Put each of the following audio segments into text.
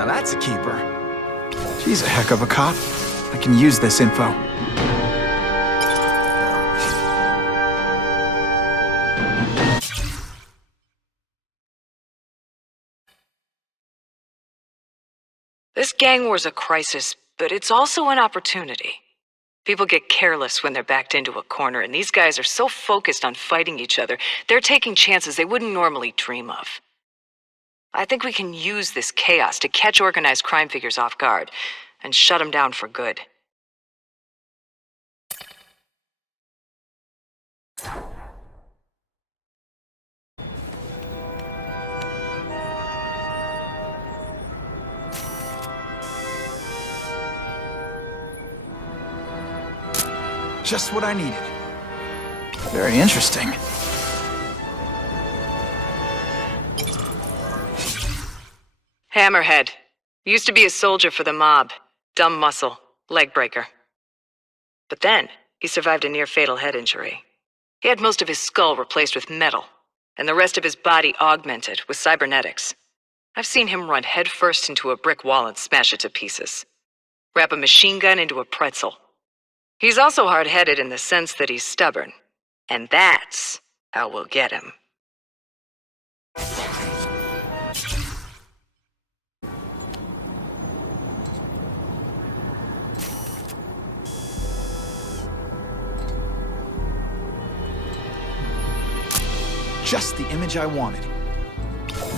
Now that's a keeper. She's a heck of a cop. I can use this info. This gang war's a crisis, but it's also an opportunity. People get careless when they're backed into a corner, and these guys are so focused on fighting each other, they're taking chances they wouldn't normally dream of. I think we can use this chaos to catch organized crime figures off guard and shut them down for good. Just what I needed. Very interesting. Hammerhead. Used to be a soldier for the mob. Dumb muscle. Leg breaker. But then, he survived a near-fatal head injury. He had most of his skull replaced with metal, and the rest of his body augmented with cybernetics. I've seen him run headfirst into a brick wall and smash it to pieces. Wrap a machine gun into a pretzel. He's also hard-headed in the sense that he's stubborn. And that's how we'll get him. Just the image I wanted.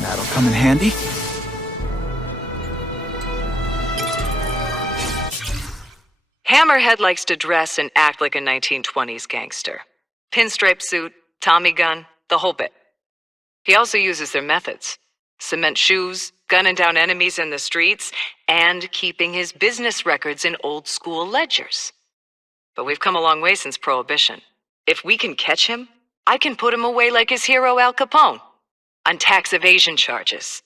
That'll come in handy. Hammerhead likes to dress and act like a 1920s gangster. Pinstripe suit, Tommy gun, the whole bit. He also uses their methods. Cement shoes, gunning down enemies in the streets, and keeping his business records in old-school ledgers. But we've come a long way since Prohibition. If we can catch him, I can put him away like his hero Al Capone, on tax evasion charges.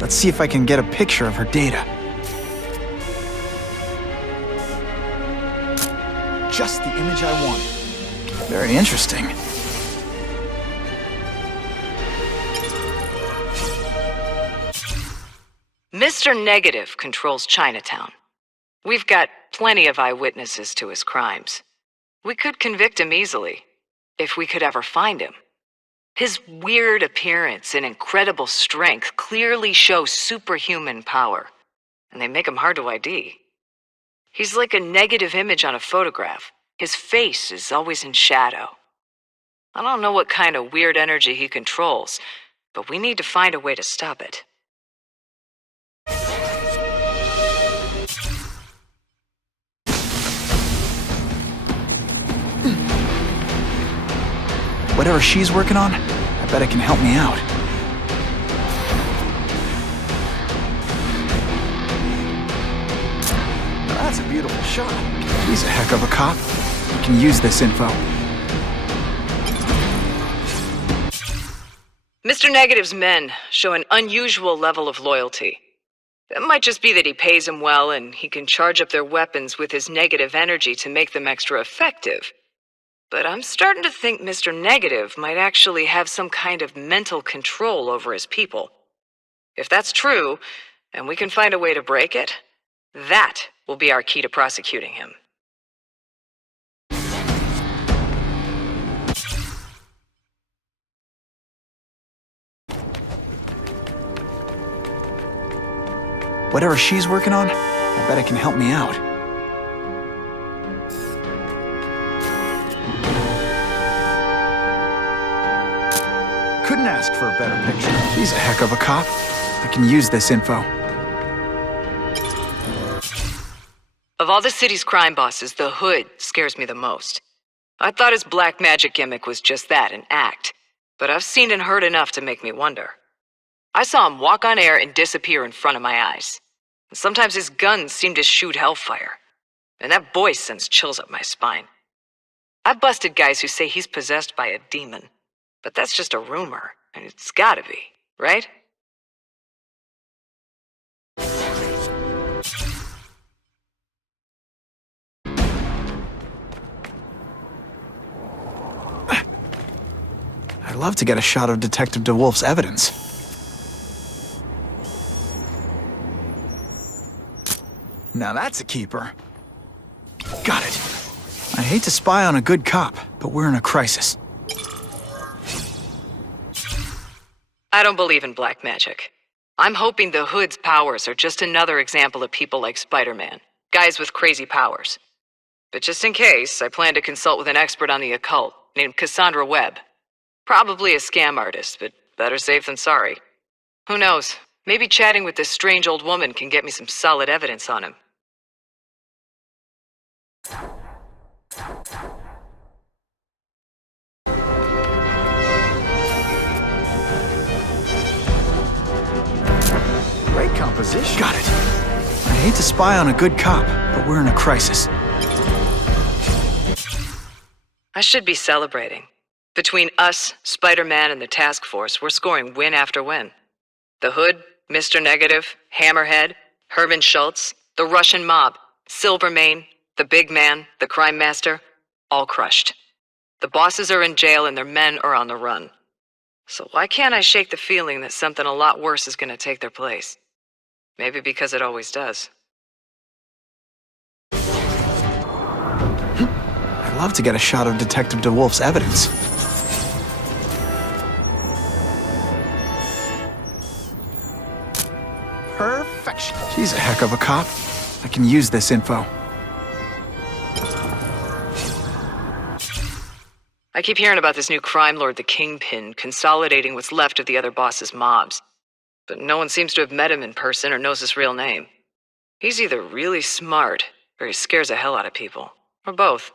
Let's see if I can get a picture of her data. Just the image I wanted. Very interesting. Mr. Negative controls Chinatown. We've got plenty of eyewitnesses to his crimes. We could convict him easily, if we could ever find him. His weird appearance and incredible strength clearly show superhuman power, and they make him hard to ID. He's like a negative image on a photograph. His face is always in shadow. I don't know what kind of weird energy he controls, but we need to find a way to stop it. Whatever she's working on, I bet it can help me out. Now that's a beautiful shot. He's a heck of a cop. I can use this info. Mr. Negative's men show an unusual level of loyalty. It might just be that he pays them well and he can charge up their weapons with his negative energy to make them extra effective. But I'm starting to think Mr. Negative might actually have some kind of mental control over his people. If that's true, and we can find a way to break it, that will be our key to prosecuting him. Whatever she's working on, I bet it can help me out. Couldn't ask for a better picture. She's a heck of a cop. I can use this info. Of all the city's crime bosses, the Hood scares me the most. I thought his black magic gimmick was just that, an act. But I've seen and heard enough to make me wonder. I saw him walk on air and disappear in front of my eyes. And sometimes his guns seem to shoot hellfire. And that voice sends chills up my spine. I've busted guys who say he's possessed by a demon. But that's just a rumor, and it's gotta be, right? love to get a shot of Detective Dewolff's evidence. Now that's a keeper. Got it. I hate to spy on a good cop, but we're in a crisis. I don't believe in black magic. I'm hoping the Hood's powers are just another example of people like Spider-Man, guys with crazy powers. But just in case, I plan to consult with an expert on the occult named Cassandra Webb. Probably a scam artist, but better safe than sorry. Who knows? Maybe chatting with this strange old woman can get me some solid evidence on him. Great composition. Got it. I hate to spy on a good cop, but we're in a crisis. I should be celebrating. Between us, Spider-Man, and the task force, we're scoring win after win. The Hood, Mr. Negative, Hammerhead, Herman Schultz, the Russian mob, Silvermane, the Big Man, the Crime Master, all crushed. The bosses are in jail and their men are on the run. So why can't I shake the feeling that something a lot worse is going to take their place? Maybe because it always does. I'd love to get a shot of Detective Dewolff's evidence. Perfection. She's a heck of a cop. I can use this info. I keep hearing about this new crime lord, the Kingpin, consolidating what's left of the other boss's mobs. But no one seems to have met him in person or knows his real name. He's either really smart, or he scares the hell out of people. Or both.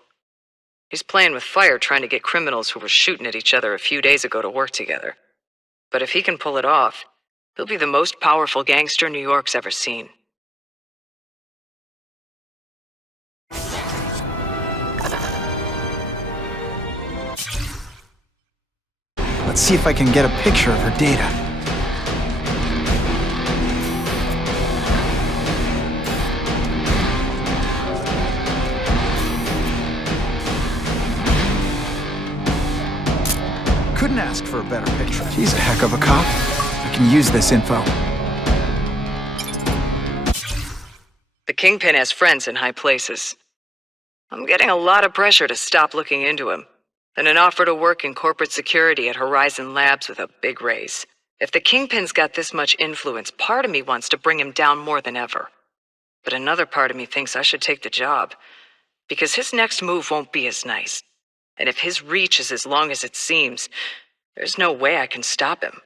He's playing with fire trying to get criminals who were shooting at each other a few days ago to work together. But if he can pull it off, he'll be the most powerful gangster New York's ever seen. Let's see if I can get a picture of her data. Couldn't ask for a better picture. She's a heck of a cop. I can use this info. The Kingpin has friends in high places. I'm getting a lot of pressure to stop looking into him, and an offer to work in corporate security at Horizon Labs with a big raise. If the Kingpin's got this much influence, part of me wants to bring him down more than ever. But another part of me thinks I should take the job, because his next move won't be as nice. And if his reach is as long as it seems, there's no way I can stop him.